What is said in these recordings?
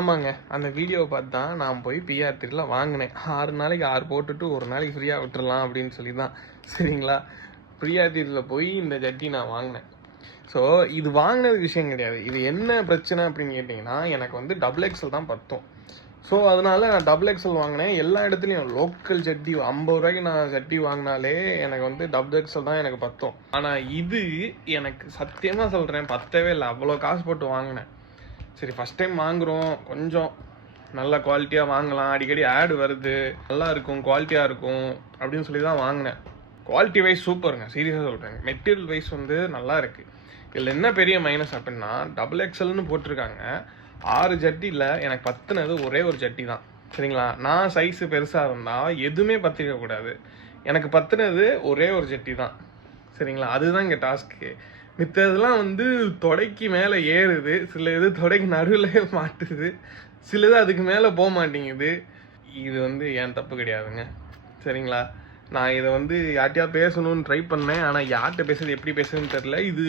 ஆமாங்க, அந்த வீடியோ பார்த்து தான் நான் போய் பிஆர்3ல வாங்கினேன். 6 நாளைக்கு 6 போட்டுட்டு ஒரு நாளைக்கு ஃப்ரீயாக விட்டுறலாம் அப்படின்னு சொல்லி தான். சரிங்களா, பிஆர்3ல போய் இந்த ஜட்டி நான் வாங்கினேன். ஸோ இது வாங்கினது விஷயம் கிடையாது. இது என்ன பிரச்சனை அப்படின்னு கேட்டிங்கன்னா, எனக்கு வந்து XXL தான் பத்தும். ஸோ அதனால நான் XXL வாங்கினேன். எல்லா இடத்துலையும் லோக்கல் சட்டி 50 ரூபாய்க்கு நான் சட்டி வாங்கினாலே எனக்கு வந்து XXL தான் எனக்கு பத்தும். ஆனால் இது எனக்கு சத்தியமாக சொல்கிறேன் பத்தவே இல்லை. அவ்வளோ காசு போட்டு வாங்கினேன். சரி, ஃபஸ்ட் டைம் வாங்குகிறோம், கொஞ்சம் நல்ல குவாலிட்டியாக வாங்கலாம், அடிக்கடி ஆடு வருது, நல்லா இருக்கும், குவாலிட்டியாக இருக்கும் அப்படின்னு சொல்லி தான் வாங்கினேன். குவாலிட்டி வைஸ் சூப்பருங்க, சீரியஸாக சொல்கிறேங்க. மெட்டீரியல் வைஸ் வந்து நல்லா இருக்குது. இதில் என்ன பெரிய மைனஸ் அப்படின்னா, XXLன்னு போட்டிருக்காங்க. 6 ஜட்டியில் எனக்கு பத்துனது ஒரே ஒரு ஜட்டி தான். சரிங்களா, நான் சைஸு பெருசாக இருந்தால் எதுவுமே பற்றிக்கக்கூடாது. எனக்கு பத்துனது ஒரே ஒரு ஜட்டி தான். சரிங்களா, அதுதான் இங்கே டாஸ்க்கு. மித்ததெல்லாம் வந்து தொடைக்கு மேலே ஏறுது, சில இது தொடைக்கு நடுவில் மாட்டுது, சிலது அதுக்கு மேலே போக மாட்டேங்குது. இது வந்து என் தப்பு கிடையாதுங்க. சரிங்களா, நான் இதை வந்து யார்ட்டையா பேசணும்னு ட்ரை பண்ணேன். ஆனால் யார்கிட்ட பேசுறது, எப்படி பேசுறதுன்னு தெரில. இது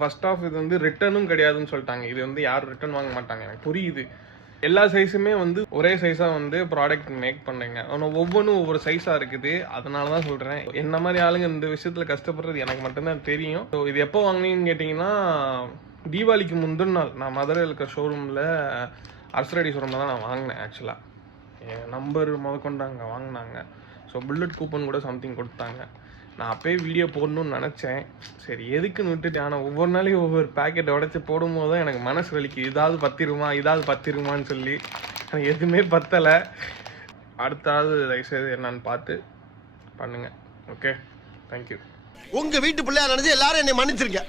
ஃபர்ஸ்ட் ஆஃப் இது வந்து ரிட்டர்னும் கிடையாதுன்னு சொல்லிட்டாங்க. இது வந்து யாரும் ரிட்டர்ன் வாங்க மாட்டாங்க, எனக்கு புரியுது. எல்லா சைஸுமே வந்து ஒரே சைஸாக வந்து ப்ராடக்ட் மேக் பண்ணுங்க. ஆனால் ஒவ்வொன்றும் ஒவ்வொரு சைஸாக இருக்குது. அதனால தான் சொல்கிறேன், என்ன மாதிரி ஆளுங்க இந்த விஷயத்தில் கஷ்டப்படுறது எனக்கு மட்டும்தான் தெரியும். ஸோ இது எப்போ வாங்கினீங்கன்னு கேட்டிங்கன்னா, தீபாவளிக்கு முந்தின நாள் நான் மதுரையில் இருக்கிற ஷோரூமில், அரசரடி ஷோரூமில் தான் நான் வாங்கினேன். ஆக்சுவலாக என் நம்பர் முதற்கொண்டு அங்கே வாங்கினாங்க. ஸோ புல்லட் கூப்பன் கூட சம்திங் கொடுத்தாங்க. நான் அப்போயே வீடியோ போடணும்னு நினச்சேன். சரி, எதுக்குன்னு விட்டுட்டேன். ஆனால் ஒவ்வொரு நாளையும் ஒவ்வொரு பேக்கெட் உடச்சி போடும்போது தான் எனக்கு மனசு வலிக்கு. இதாவது பத்திருமான்னு சொல்லி எனக்கு எதுவுமே பத்தலை. அடுத்தாவது தயவுசெய்து என்னன்னு பார்த்து பண்ணுங்கள். Okay, thank you. உங்கள் வீட்டு பிள்ளையா நினச்சி எல்லாரும் என்னை மன்னிச்சிருங்க.